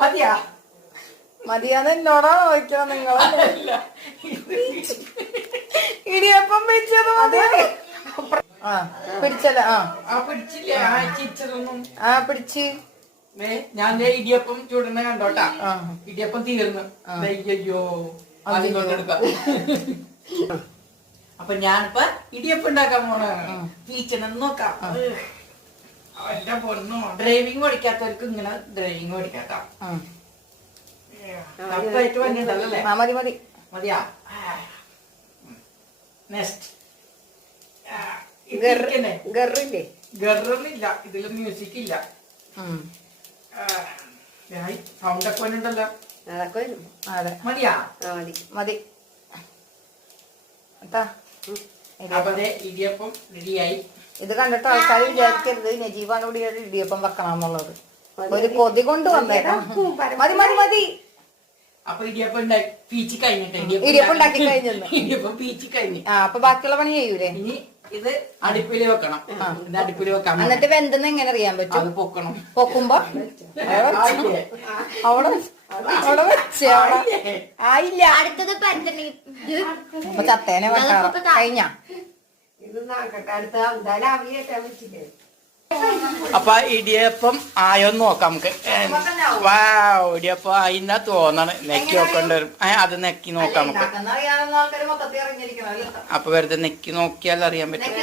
മതിയാ മതിയാന്ന് എന്നോടാണോ ചോദിക്കണം നിങ്ങളല്ല ഇടിയപ്പം പിടിച്ചത് മതി പിടിച്ചല്ല പിടിച്ചില്ലേ ചിരിച്ചതൊന്നും പിടിച്ച് ഞാൻ ഇടിയപ്പം ചൂടണ കണ്ടോട്ടാ ഇടിയപ്പം തീർന്നു അയ്യോ അതിങ്ങോട്ടെടുക്കാം അപ്പൊ ഞാനിപ്പോ ഇടിയപ്പം ഉണ്ടാക്കാൻ പോണ ടീച്ചറിനെ നോക്കാം എന്റെ പൊണ്ണോ ഡ്രൈവിംഗ് പഠിക്കാത്തവർക്ക് ഇങ്ങനെ ഡ്രൈവിംഗ് പഠിക്കാട്ടോ മതി മതി മതിയാ നെക്സ്റ്റ് ഗറില്ലേ ഗറില്ല ഇതില് മ്യൂസിക് ഇല്ല സൗണ്ട് ഒക്കെ ഉണ്ടല്ലോ അതെ മതിയാ മതി മതി ഇടിയപ്പം റെഡിയായി. ഇത് കണ്ടിട്ട് ആൾക്കാർ വിചാരിക്കരുത് നജീബാണ് ഇവിടെ ഒരു ഇടിയപ്പം വെക്കണം എന്നുള്ളത്. ഒരു കൊതി കൊണ്ട് വന്നേക്കാം. മതി മതി മതി. അപ്പൊ ഇടിയപ്പം പീച്ച് കഴിഞ്ഞിട്ട് ഇടിയപ്പം ഉണ്ടാക്കി കഴിഞ്ഞു. ഇടിയപ്പം പീച്ച് കഴിഞ്ഞു. അപ്പൊ ബാക്കിയുള്ള പണി ചെയ്യൂലേ? ഇനി ഇത് അടുപ്പില് വെക്കണം. ഇത് അടുപ്പില് വെക്കാം. എന്നിട്ട് വെന്തെന്ന് എങ്ങനെ അറിയാൻ പറ്റും? അത് പൊക്കണം. പൊക്കുമ്പോ അവിടെ അവിടെ വെച്ച് ആയില്ല. അടുത്തത് അപ്പൊ ചത്തേനെ വെക്കാറ് കഴിഞ്ഞ. അപ്പൊ ഇടിയപ്പം ആയോന്ന് നോക്കാം നമുക്ക്. വാവ്, ഇടിയപ്പം ആയിന്നാ തോന്നണ്. നെക്കി നോക്കേണ്ടി വരും. അത് നെക്കി നോക്കാം നമുക്ക്. അപ്പൊ വെറുതെ നെക്കി നോക്കിയാൽ അറിയാൻ പറ്റും.